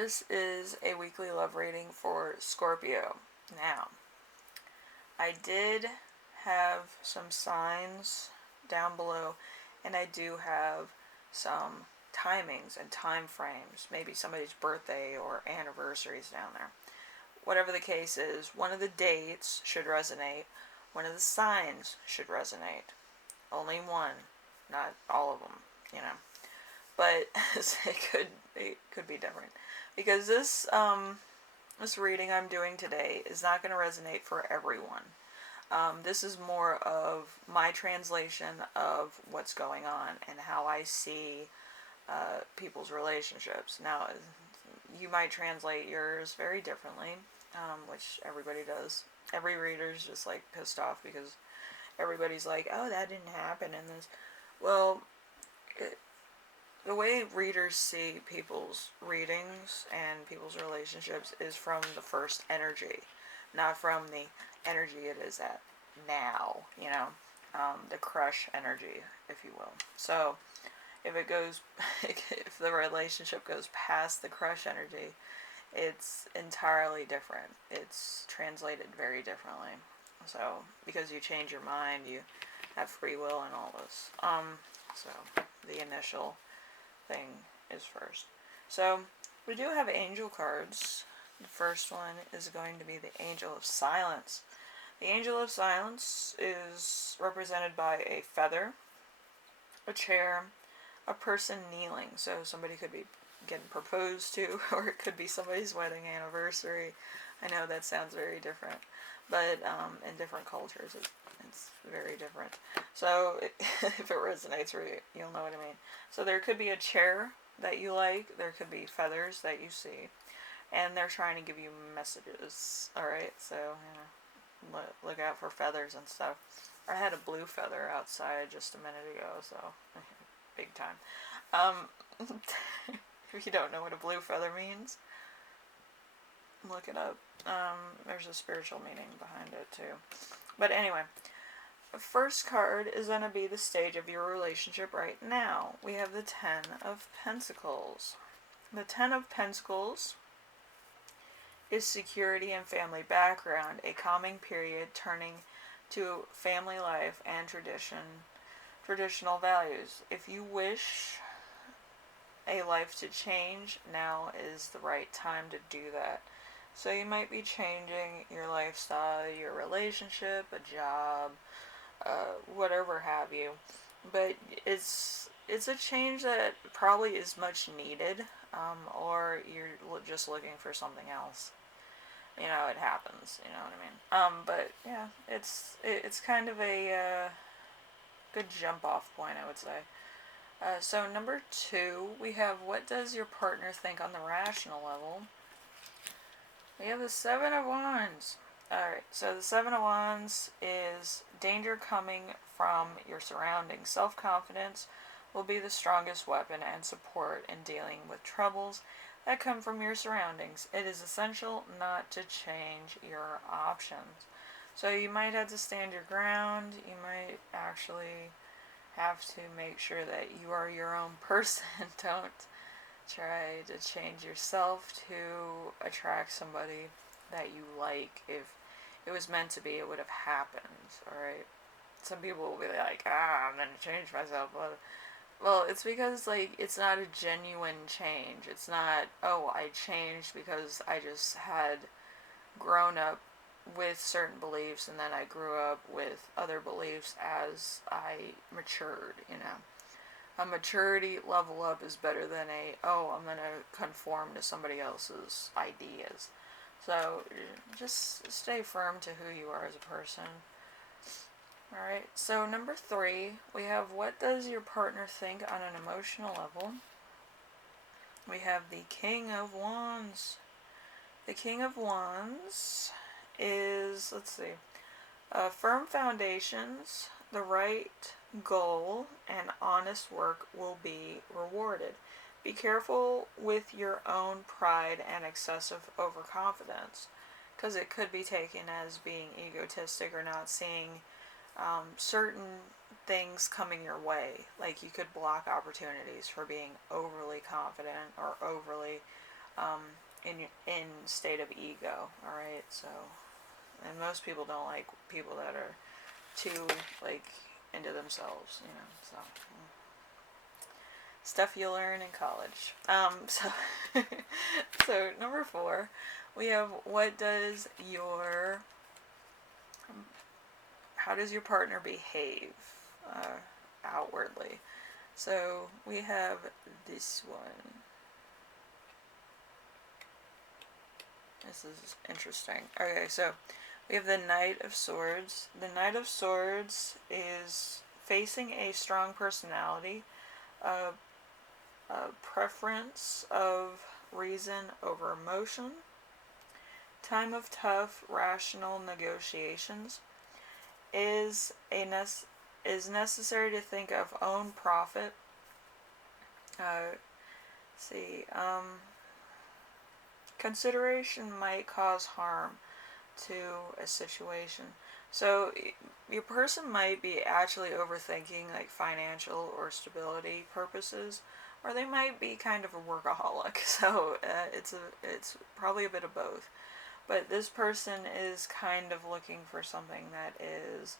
This is a weekly love reading for Scorpio. Now, I did have some signs down below, and I do have some timings and time frames, maybe somebody's birthday or anniversaries down there. Whatever the case is, one of the dates should resonate, one of the signs should resonate. Only one, not all of them, you know. But it could be different, because this reading I'm doing today is not going to resonate for everyone. This is more of my translation of what's going on and how I see people's relationships. Now, you might translate yours very differently, which everybody does. Every reader's just like pissed off because everybody's like, oh, that didn't happen in this. Well, the way readers see people's readings and people's relationships is from the first energy, not from the energy it is at now, the crush energy, if you will. So, if the relationship goes past the crush energy, it's entirely different. It's translated very differently. So, because you change your mind, you have free will and all this. So, the initial thing is first. So, we do have angel cards. The first one is going to be the Angel of Silence. The Angel of Silence is represented by a feather, a chair, a person kneeling. So somebody could be getting proposed to, or it could be somebody's wedding anniversary. I know that sounds very different, but in different cultures it's very different. So if it resonates for you, you'll know what I mean. So there could be a chair that you like, there could be feathers that you see, and they're trying to give you messages. Alright, so look out for feathers and stuff. I had a blue feather outside just a minute ago, so big time. If you don't know what a blue feather means, look it up. There's a spiritual meaning behind it too. But anyway, the first card is going to be the stage of your relationship right now. We have the Ten of Pentacles. The Ten of Pentacles is security and family background, a calming period turning to family life and traditional values. If you wish a life to change, now is the right time to do that. So you might be changing your lifestyle, your relationship, a job, whatever have you. But it's a change that probably is much needed, or you're just looking for something else. It happens, you know what I mean? But yeah, it's kind of a good jump off point, I would say. So number 2, we have, what does your partner think on the rational level? We have the Seven of Wands. Alright, so the Seven of Wands is danger coming from your surroundings. Self-confidence will be the strongest weapon and support in dealing with troubles that come from your surroundings. It is essential not to change your options. So you might have to stand your ground. You might actually have to make sure that you are your own person. Don't try to change yourself to attract somebody that you like. If it was meant to be, it would have happened, alright? Some people will be like, I'm gonna change myself. Well, it's because, it's not a genuine change. It's not, oh, I changed because I just had grown up with certain beliefs and then I grew up with other beliefs as I matured, A maturity level up is better than I'm going to conform to somebody else's ideas. So, just stay firm to who you are as a person. Alright, so number 3, we have, what does your partner think on an emotional level? We have the King of Wands. The King of Wands is, firm foundations, the right goal, and honest work will be rewarded. Be careful with your own pride and excessive overconfidence, because it could be taken as being egotistic or not seeing certain things coming your way. Like, you could block opportunities for being overly confident or overly in state of ego. All right, so, and most people don't like people that are too like into themselves, you know. So stuff you learn in college. So so number 4, we have how does your partner behave outwardly? So we have this one. This is interesting. Okay, so we have the Knight of Swords. The Knight of Swords is facing a strong personality, a preference of reason over emotion, time of tough, rational negotiations, is necessary to think of own profit. See, consideration might cause harm to a situation. So your person might be actually overthinking like financial or stability purposes, or they might be kind of a workaholic. So it's probably a bit of both. But this person is kind of looking for something that is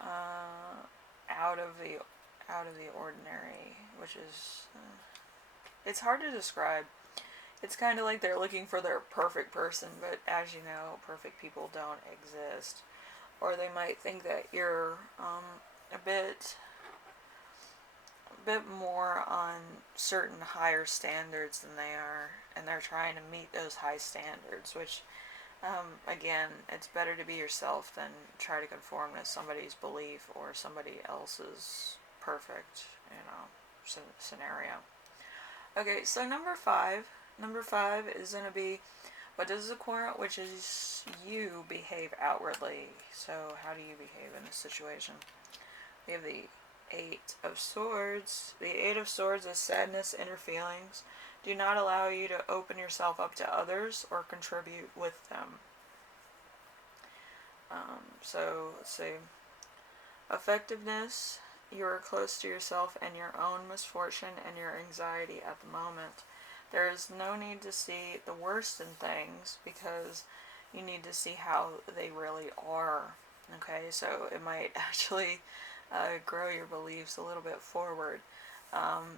out of the ordinary, which is it's hard to describe. It's kind of like they're looking for their perfect person, but as you know, perfect people don't exist. Or they might think that you're a bit more on certain higher standards than they are, and they're trying to meet those high standards, which again, it's better to be yourself than try to conform to somebody's belief or somebody else's perfect, scenario. Okay, so number 5 is going to be, what does the Querent, which is you, behave outwardly? So how do you behave in this situation? We have the 8 of Swords. The 8 of Swords is sadness, inner feelings. Do not allow you to open yourself up to others or contribute with them. So let's see. Effectiveness. You are close to yourself and your own misfortune and your anxiety at the moment. There is no need to see the worst in things because you need to see how they really are. Okay, so it might actually grow your beliefs a little bit forward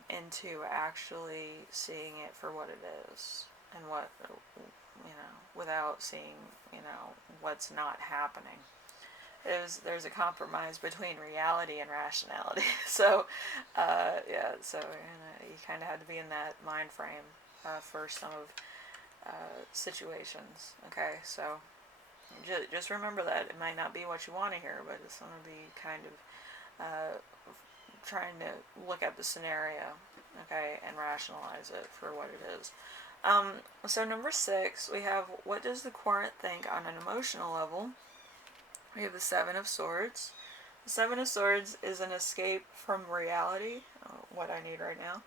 into actually seeing it for what it is and what, without seeing, what's not happening. There's a compromise between reality and rationality. So, so you kind of had to be in that mind frame for some of situations. Okay, so just remember that it might not be what you want to hear, but it's going to be kind of trying to look at the scenario, okay, and rationalize it for what it is. So number 6, we have, what does the Querent think on an emotional level? We have the 7 of Swords. The 7 of Swords is an escape from reality, what I need right now.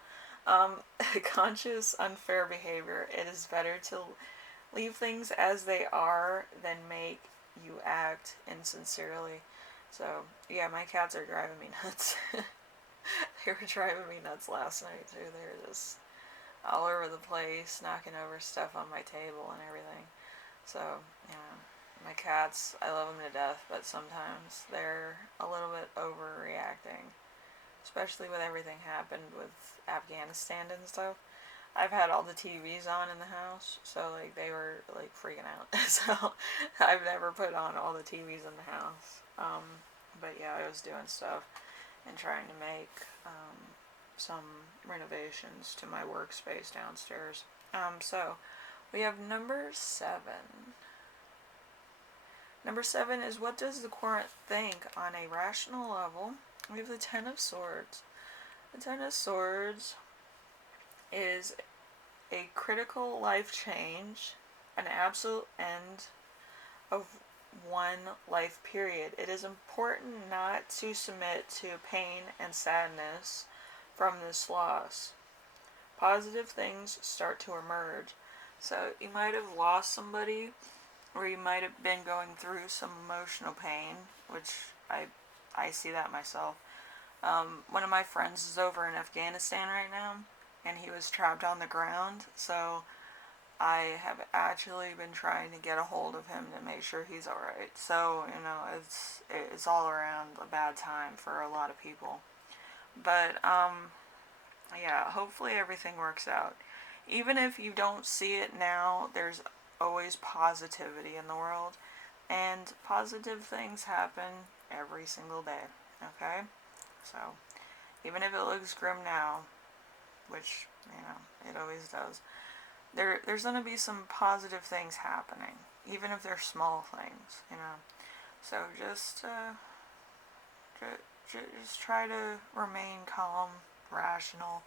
Conscious, unfair behavior. It is better to leave things as they are than make you act insincerely. So, yeah, my cats are driving me nuts. They were driving me nuts last night, too. They were just all over the place, knocking over stuff on my table and everything. So, my cats, I love them to death, but sometimes they're a little bit overreacting, especially with everything happened with Afghanistan and stuff. I've had all the TVs on in the house, so like they were like freaking out. So I've never put on all the TVs in the house. But yeah, I was doing stuff and trying to make some renovations to my workspace downstairs. So we have number 7. Number 7 is, what does the Querent think on a rational level? We have the 10 of Swords. The 10 of Swords is a critical life change, an absolute end of one life period. It is important not to submit to pain and sadness from this loss. Positive things start to emerge. So you might have lost somebody, or you might have been going through some emotional pain, which I see that myself. One of my friends is over in Afghanistan right now, and he was trapped on the ground, so I have actually been trying to get a hold of him to make sure he's alright. So, you know, it's all around a bad time for a lot of people. But, yeah, hopefully everything works out. Even if you don't see it now, there's always positivity in the world. And positive things happen every single day. Okay? So, even if it looks grim now, which, you know, it always does, there's going to be some positive things happening, even if they're small things, you know. So just just try to remain calm, rational,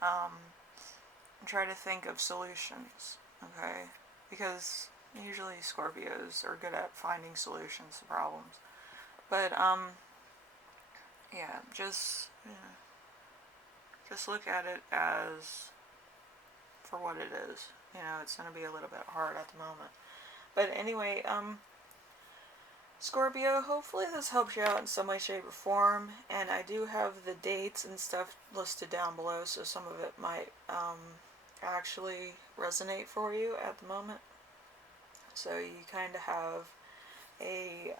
and try to think of solutions, okay? Because usually Scorpios are good at finding solutions to problems. But yeah, just look at it as for what it is. You know, it's going to be a little bit hard at the moment. But anyway, Scorpio, hopefully this helps you out in some way, shape, or form. And I do have the dates and stuff listed down below, so some of it might actually resonate for you at the moment. So you kind of have a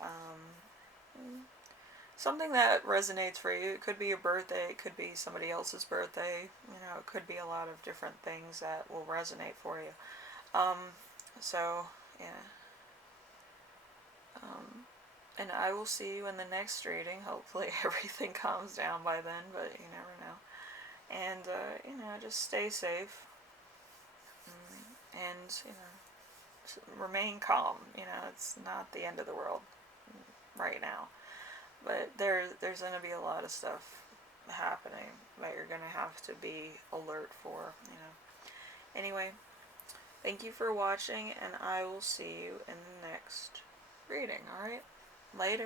something that resonates for you. It could be your birthday, it could be somebody else's birthday, you know, it could be a lot of different things that will resonate for you. So, yeah. And I will see you in the next reading. Hopefully everything calms down by then, but you never know. And, you know, just stay safe. And, you know, remain calm. You know, it's not the end of the world right now. But there's going to be a lot of stuff happening that you're going to have to be alert for, you know. Anyway, thank you for watching, and I will see you in the next reading, alright? Later.